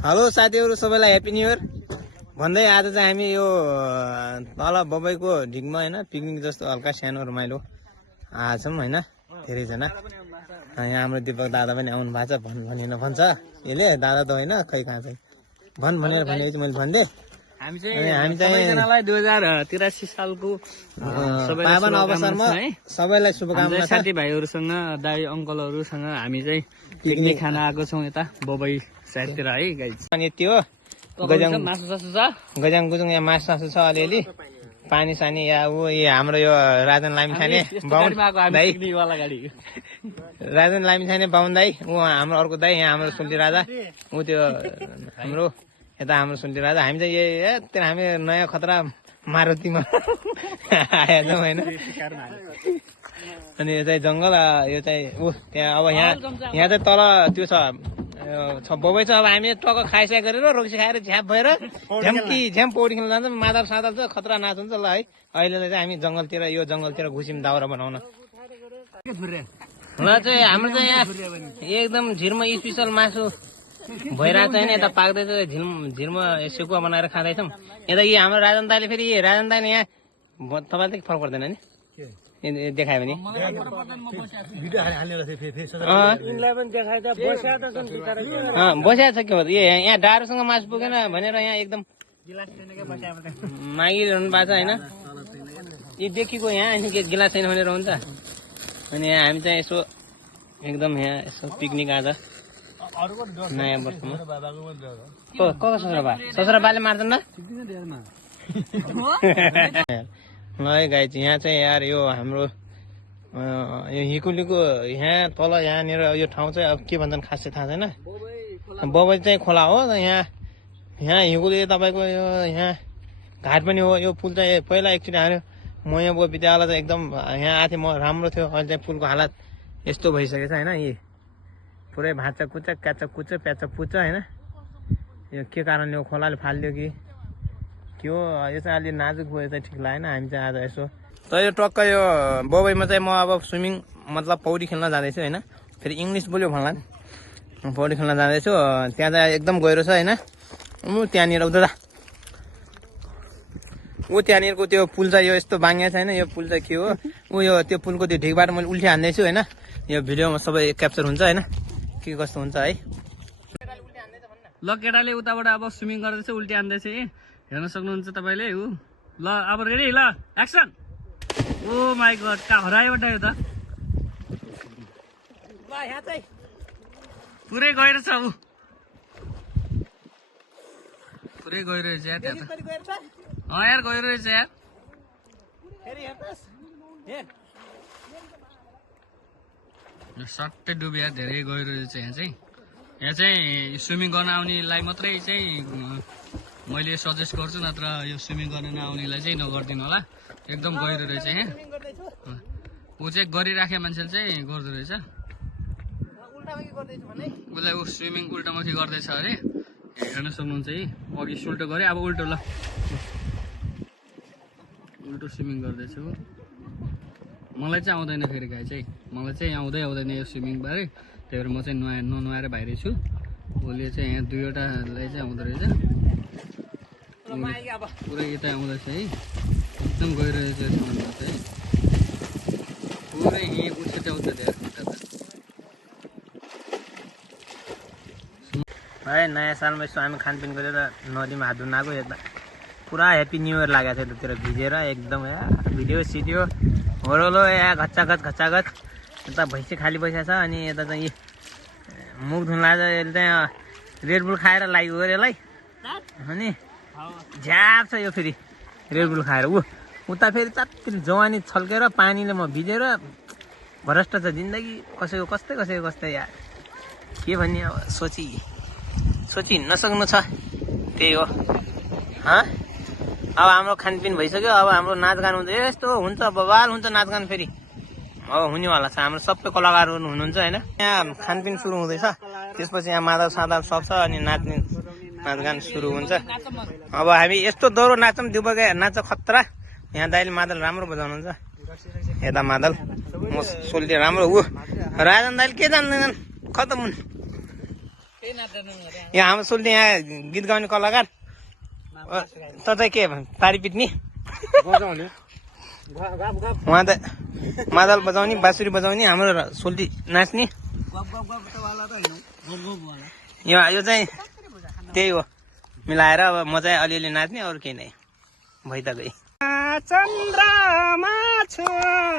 Hello साथीहरु सबैलाई happy new year भन्दै आज चाहिँ हामी यो तल बबैको ढिगमा हैन पिकनिक जस्तो हल्का सानो रमाइलो आछौं हैन धेरै जना यहाँ हाम्रो दीपक दादा पनि आउनु भएको छ भनिन भन्छ यसले दादा त हैन खै कहाँ चाहिँ भनेर भनेपछि मैले भन्दै हामी चाहिँ जनालाई 2083 सालको पावन अवसरमा सबैलाई शुभकामना साथीभाइहरुसँग दाइ अंकलहरुसँग हामी चाहिँ पिकनिक खान आएको छौं यता बबई साइडतिर है गाइस। अनि त्यो गजङ मासु सासु छ गजङ गुजुङ यहाँ मासु सासु छ अलिअलि पानी सानी या उ हाम्रो यो राजन लामी खाने बाहुन दाइ राजन लामी खाने बाहुन दाइ उ हाम्रो अर्को दाइ यहाँ हाम्रो सुल्टी राजा उ त्यो हाम्रो यता हाम्रो सुल्टी राजा हामी चाहिँ हामी नयाँ खतरा मारुतिमा आएका छौँ होइन। अनि यो चाहिँ जङ्गल यो चाहिँ ऊ त्यहाँ अब यहाँ चाहिँ तल त्यो छ बबै छ। अब हामी टक्क खाइसकेको गरेर रोक्सी खाएर झ्याप भएर झ्याम पौडी खेल्न जान्छ मादल सादल छ खतरा नाच हुन्छ ल है। अहिले चाहिँ हामी जङ्गलतिर यो जङ्गलतिर घुस्यौँ दाउरा बनाउन। र चाहिँ हाम्रो चाहिँ यहाँ एकदम झिरमा स्पेसल मासु भइरहेको छैन यता पाक्दैछ झिरमा सेकुवा बनाएर खाँदैछौँ। यता कि हाम्रो राजन दाइले फेरि राजन दाइले यहाँ तपाईँलाई फरक पर्दैन नि देखायो भने बस्या छ के हो यहाँ डाँडोसँग मासु पुगेन भनेर यहाँ एकदम मागिरहनु भएको छ होइन। यी देखिको यहाँ अनि के गिलास छैन भनेर हुन्छ। अनि यहाँ हामी चाहिँ यसो एकदम यहाँ यसो पिकनिक आज नयाँ वर्षमा ससुरा बाले मार्दैन ल है गाइज। यहाँ चाहिँ यार यो हाम्रो यो हिकुलीको यहाँ तल यहाँनिर यो ठाउँ चाहिँ अब के भन्छन् खास चाहिँ थाहा छैन। बबई चाहिँ खोला हो यहाँ हिकुली तपाईँको यो यहाँ घाट पनि हो। यो पुल चाहिँ पहिला एकचोटि हाल्यो म यहाँ विद्यालय चाहिँ एकदम यहाँ आएको थिएँ म राम्रो थियो। अहिले चाहिँ पुलको हालत यस्तो भइसकेको छ होइन। यी पुरै भाँचा कुच्चा क्याचा कुच्चा प्याचा पुच्चा होइन। यो के कारणले हो खोलाले फालिदियो कि के हो यो चाहिँ अलि नाजुक भयो चाहिँ ठिक लागेन। हामी चाहिँ आज यसो त यो टक्क यो बबईमा चाहिँ म अब स्विमिङ मतलब पौडी खेल्न जाँदैछु होइन। फेरि इङ्ग्लिस बोल्यो भन्ला पौडी खेल्न जाँदैछु। त्यहाँ चाहिँ एकदम गहिरो छ होइन। ऊ त्यहाँनिर ऊ त्यहाँनिरको त्यो पुल चाहिँ यो यस्तो बाङ्गिया छैन। यो पुल चाहिँ के हो ऊ यो त्यो पुलको त्यो ढिकबाट मैले उल्टी हान्दैछु होइन। यो भिडियोमा सबै क्याप्चर हुन्छ होइन के कस्तो हुन्छ है। ल केटाले उताबाट अब स्विमिङ गर्दैछ उल्टी हान्दैछ हेर्न सक्नुहुन्छ तपाईँले। ऊ ल अब रेडी ल एक्सन। ओ माई गड कहाँ हरायो यो त पुरै गहिरो छ ऊ पुरै गहिरो रहेछ यार त्यहाँ त यार गहिरो रहेछ यार। सट्टै डुब्यो यार धेरै गहिरो रहेछ यहाँ चाहिँ स्विमिङ गर्न आउनेलाई मात्रै चाहिँ मैले सजेस्ट गर्छु नत्र यो स्विमिङ गर्न नआउनेलाई चाहिँ नगरिदिनु होला एकदम गहिरो रहेछ यहाँ। ऊ चाहिँ गरिराखे मान्छेले चाहिँ गर्दो रहेछ उसलाई ऊ स्विमिङ उल्टामुखी गर्दैछ अरे हेर्न सक्नुहुन्छ है। अघि सुल्टो गरे अब उल्टो ल उल्टो स्विमिङ गर्दैछ ऊ। मलाई चाहिँ आउँदैन फेरि गाई चाहिँ मलाई चाहिँ आउँदैन यो स्विमिङ बारे त्यही भएर म चाहिँ ननुहाएर बाहिरै छु। उसले चाहिँ यहाँ दुईवटालाई चाहिँ आउँदो रहेछ पुरै यता आउँदैछ है एकदम गइरहेछ भन्दा चाहिँ पुरै यहीँ उछिट्याउँछ धेरै है। नयाँ सालमा यसो हामी खानपिन गरेर नदीमा हात धुन आएको यता पुरा ह्याप्पी न्यु इयर लागेको थियो यतातिर भिजेर एकदम भिडियो सिडियो होरोलो यहाँ घच्चाघच यता भैँसी खाली बसेको छ। अनि यता चाहिँ मुख धुन लाग्छ यसले चाहिँ रेडबुल खाएर लाग्यो अरे यसलाई अनि झ्याप छ यो फेरि रेडबुल खाएर उता फेरि चाँतिर जवानी छल्केर पानीले म भिजेर भ्रष्ट छ जिन्दगी कसैको कस्तै यार के भन्ने अब सोची हिँड्न सक्नु छ त्यही हो। अब हाम्रो खानपिन भइसक्यो अब हाम्रो नाचगान हुन्छ यस्तो हुन्छ बवाल हुन्छ नाचगान फेरि अब हुनेवाला छ। हाम्रो सबै कलाकारहरू हुनुहुन्छ होइन। यहाँ खानपिन सुरु हुँदैछ त्यसपछि यहाँ मादल सादल सक्छ अनि नाचगान सुरु हुन्छ। अब हामी यस्तो दोहोरो नाच्छौँ दिउँबगे नाच्छ खतरा। यहाँ दाइले मादल राम्रो बजाउनुहुन्छ यता मादल म सोल्टी राम्रो राजन दाइले के जान्दैनन् खतम हुन् यहाँ हाम्रो सोल्टी यहाँ गीत गाउने कलाकार त चाहिँ के तारी पिट्ने उहाँ त मादल बजाउने बाँसुरी बजाउने हाम्रो सोल्टी नाच्ने यो चाहिँ त्यही हो मिलाएर अब म चाहिँ अलिअलि नाच्ने अरू केही नै भइ त गई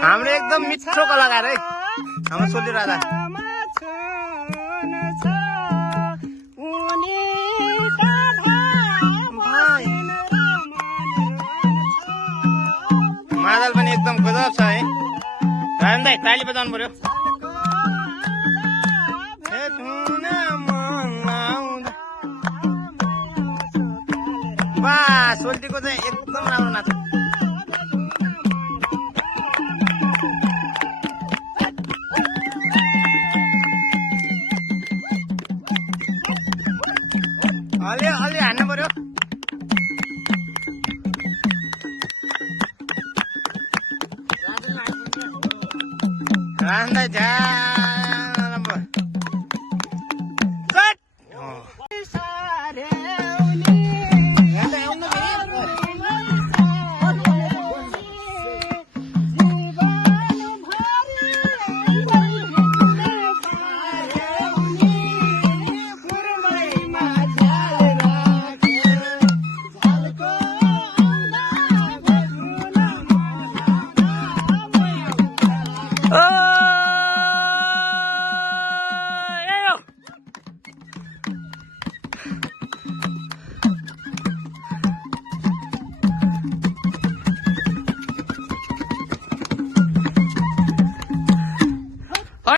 हाम्रो एकदम मिठो कलाकार है हाम्रो सोल्टी राजा मादल पनि एकदम गजब छ है राजन दाइ ताली बजाउनु पर्यो वाह सोल्टीको चाहिँ एकदम राम्रो नाच अलि हान्नु पर्यो